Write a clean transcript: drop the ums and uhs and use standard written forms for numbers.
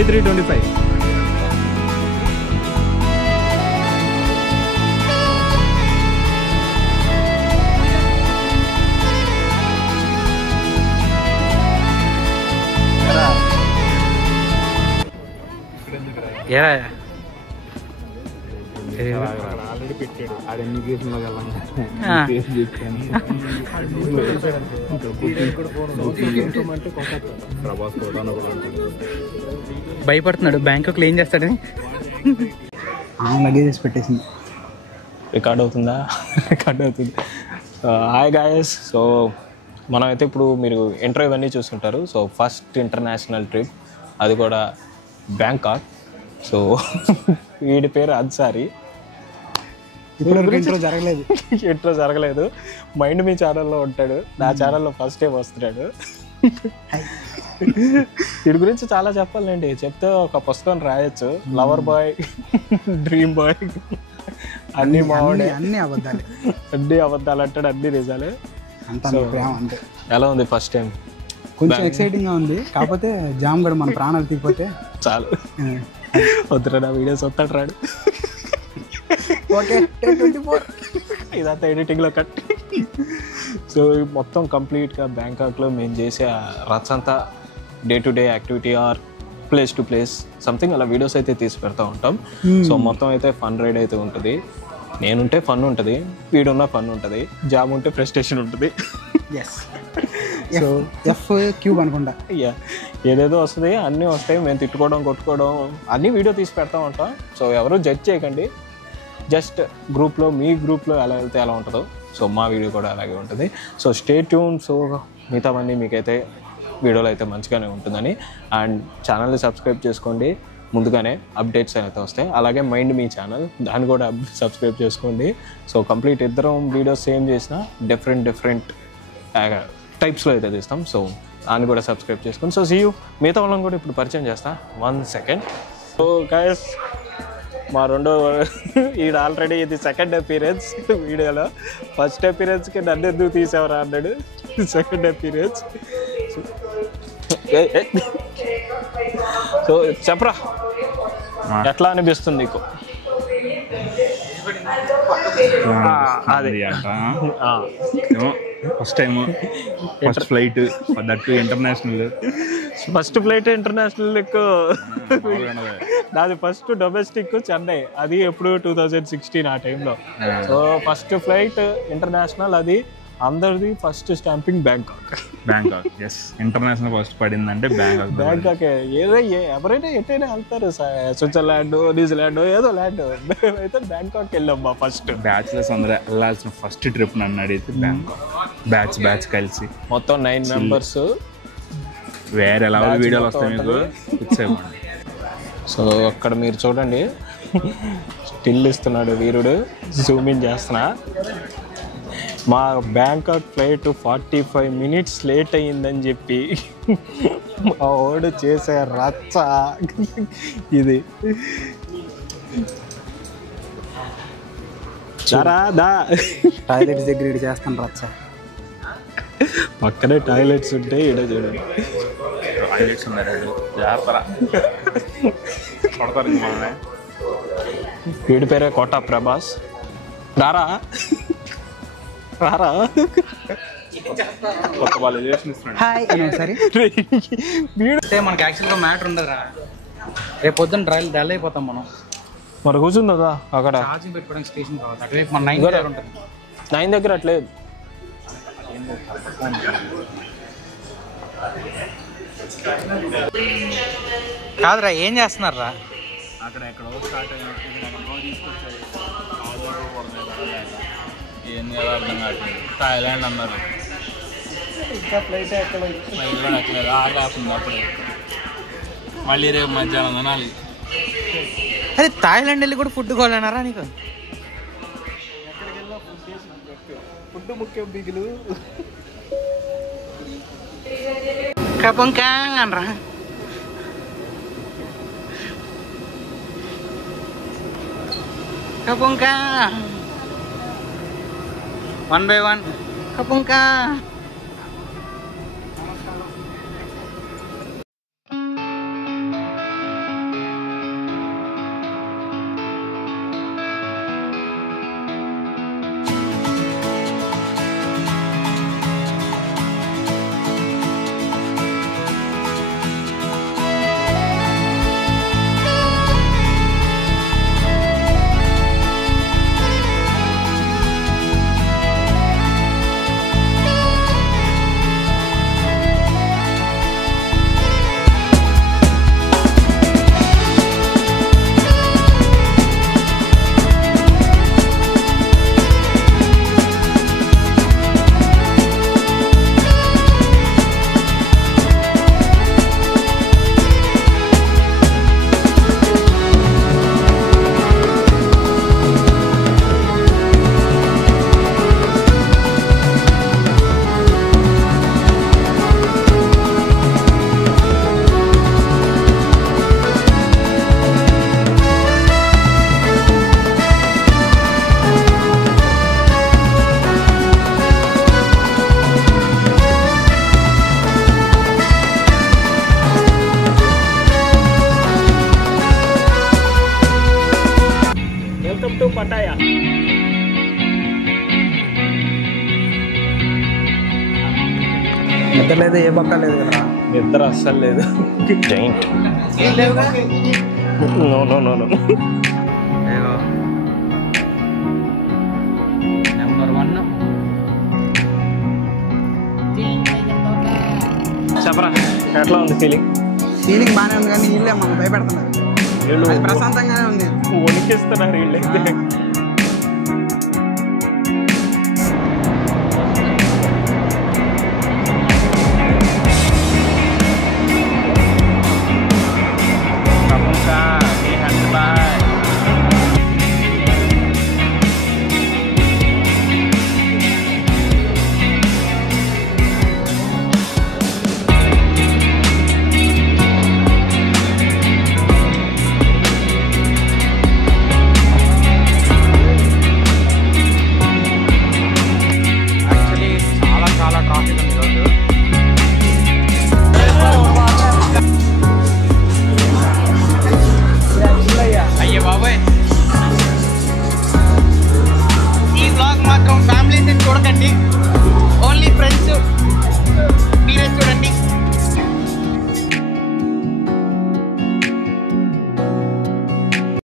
23-25. Already పెట్టాడు ఆడన్ని కేసులో భయపడుతున్నాడు బ్యాంకు క్లెయిమ్ చేస్తాడని. లగేజెస్ పెట్టేసింది. రికార్డ్ అవుతుందా? రికార్డ్ అవుతుంది. Hi guys. సో మనమైతే ఇప్పుడు మీరు ఇంటర్వ్యూ ఇవన్నీ చూస్తుంటారు. సో ఫస్ట్ ఇంటర్నేషనల్ ట్రిప్, అది కూడా బ్యాంకాక్. సో వీడి పేరు అన్సారీ. ఇంట్రో జరగలేదు. మైండ్ మీ ఛానల్లో ఉంటాడు, నా ఛానల్లో ఫస్ట్ టైం వస్తున్నాడు. వీడి గురించి చాలా చెప్పాలండి, చెప్తే ఒక పుస్తకం రాయొచ్చు. లవర్ బాయ్, డ్రీమ్ బాయ్, అన్ని మావాడే, అన్ని అబద్ధాలు అంటాడు, అన్ని నిజాలే. ఎలా ఉంది ఫస్ట్ టైం? కొంచెం ఎక్సైటింగ్ గా ఉంది, కాకపోతే జామ్ గడ మన ప్రాణాలు తీగిపోతే చాలు. వద్దురా, నా వీడియోస్ వస్తాడు రాడు. ఇదంతా ఎడిటింగ్లో కట్. సో మొత్తం కంప్లీట్గా బ్యాంకాక్లో మేము చేసే రచ్ అంతా day to day activity are place to place something అలా వీడియోస్ అయితే తీసి పెడతా ఉంటాం. సో మొత్తం అయితే ఫన్ రైడ్ అయితే ఉంటుంది. నేనుంటే ఫన్ ఉంటుంది, వీడున్న ఫన్ ఉంటుంది, జాబ్ ఉంటే ఫ్రస్ట్రేషన్ ఉంటుంది. సో F3 అనుకుంటా. ఏదేదో వస్తుంది, అన్నీ వస్తాయి. మేము తిట్టుకోవడం, కొట్టుకోవడం అన్నీ వీడియో తీసి పెడతా ఉంటాం. సో ఎవరు జడ్జ్ చేయకండి, జస్ట్ గ్రూప్లో, మీ గ్రూప్లో ఎలా వెళ్తే ఎలా ఉంటుందో సో మా వీడియో కూడా అలాగే ఉంటుంది. So stay tune. సో మిగతావన్నీ మీకైతే వీడియోలో అయితే మంచిగానే ఉంటుందని. అండ్ ఛానల్ని సబ్స్క్రైబ్ చేసుకోండి, ముందుగానే అప్డేట్స్ అయితే వస్తాయి. అలాగే మైండ్ మీ ఛానల్, దాన్ని కూడా సబ్స్క్రైబ్ చేసుకోండి. సో కంప్లీట్ ఇద్దరం వీడియోస్ సేమ్ చేసిన డిఫరెంట్ టైప్స్లో అయితే తీస్తాం. సో దాన్ని కూడా సబ్స్క్రైబ్ చేసుకోండి. So see you. మిగతా వాళ్ళని కూడా ఇప్పుడు పరిచయం చేస్తా. 1 సెకండ్. సో గైస్, మా రెండో ఈడ ఆల్రెడీ ఇది సెకండ్ అపీరెన్స్ వీడియోలో. ఫస్ట్ అపీరెన్స్కి నన్ను ఎందుకు తీసేవరా అన్నాడు, సెకండ్ అపీరెన్స్. సో చెప్పరా, ఎట్లా అనిపిస్తుంది నీకు? First time, first flight, that international. First flight international. నాది ఫస్ట్ డొమెస్టిక్ చెన్నై, అది ఎప్పుడు 2016 ఆ టైంలో. సో ఫస్ట్ ఫ్లైట్ ఇంటర్నేషనల్, అది అందరిది first stamping Bangkok. Yes, international first పడిందంటే బ్యాంకాక్. ఏదో ఎవరైనా ఎట్టైనా వెళ్తారు, స్విట్జర్లాండ్, న్యూజిలాండ్, ఏదో ల్యాండ్. మేమైతే బ్యాంకాక్ వెళ్ళాం. మా ఫస్ట్ బ్యాచ్లర్స్ అందరూ వెళ్ళాల్సిన ఫస్ట్ ట్రిప్ నన్ను అడిగితే బ్యాంకాక్. బ్యాచ్ కలిసి మొత్తం 9 మెంబర్స్. వేరే ఎలా వీడియోలు వస్తాయి మీకు, ఫిక్స్ అయిపోండి. సో అక్కడ మీరు చూడండి, స్టిల్ ఇస్తున్నాడు వీరుడు, జూమ్ ఇన్ చేస్తున్నా. మా బ్యాంకాక్ ఫ్లైట్ 45 మినిట్స్ లేట్ అయ్యిందని చెప్పి మా వాడు చేసే రచ్చ ఇది. టాయిలెట్స్ దగ్గర ఇటు చేస్తాను రచ్చ. పక్కనే టాయిలెట్స్ ఉంటే ఇడ చూడండి, టాయిలెట్స్ ఉన్నాయి. వీడి పేరే కోటా ప్రభాస్. రారా మనకి యాక్చువల్గా మ్యాటర్ ఉండదురా, రేపు పొద్దున్న డల్ అయిపోతాం మనం. మరి కూర్చుందా అక్కడ ఛార్జింగ్ పెట్టుకోవడానికి స్టేషన్ కావాలి. అటువైపు మన 9 దగ్గర ఉంటుంది. 9 దగ్గర అట్లేదు. కాదురా, ఏం చేస్తున్నారా అక్కడ ఎక్కడో స్టార్ట్ తీసుకొచ్చారు. ఏం చేయాలో అర్థం కావట్లేదు. థాయిలాండ్ అన్నారు, ఇంకా ఫ్లైట్ ఎక్కడ ఎక్కలేదు. ఆగాస్తుంది అప్పుడే. మళ్ళీ రేపు మధ్యాహ్నం తినాలి. అరే థాయిలాండ్ వెళ్ళి కూడా ఫుడ్ కోలేనారా నీకు? ఎక్కడికి వెళ్ళా ఫుడ్ ముఖ్యం. బిగులు కపంకా అనరా. Kapungka 1 by 1 Kapungka. Welcome to Pattaya. నిద్ర లేదు, ఏ పక్క లేదు కదా. నిద్ర అస్సలు లేదు. Giant. No no no no. Number 1 చెప్పరా ఎట్లా ఉంది ఫీలింగ్? ఫీలింగ్ బాగానే ఉంది కానీ వీళ్ళే మనం భయపెడుతున్నారు. వీళ్ళు అది ప్రశాంతంగానే ఉంది. వణికిస్తున్నారు వీళ్ళైతే. అయ్యే బాబాయ్, ఈ బ్లాగ్ మాత్రం ఫ్యామిలీస్ చూడకండి.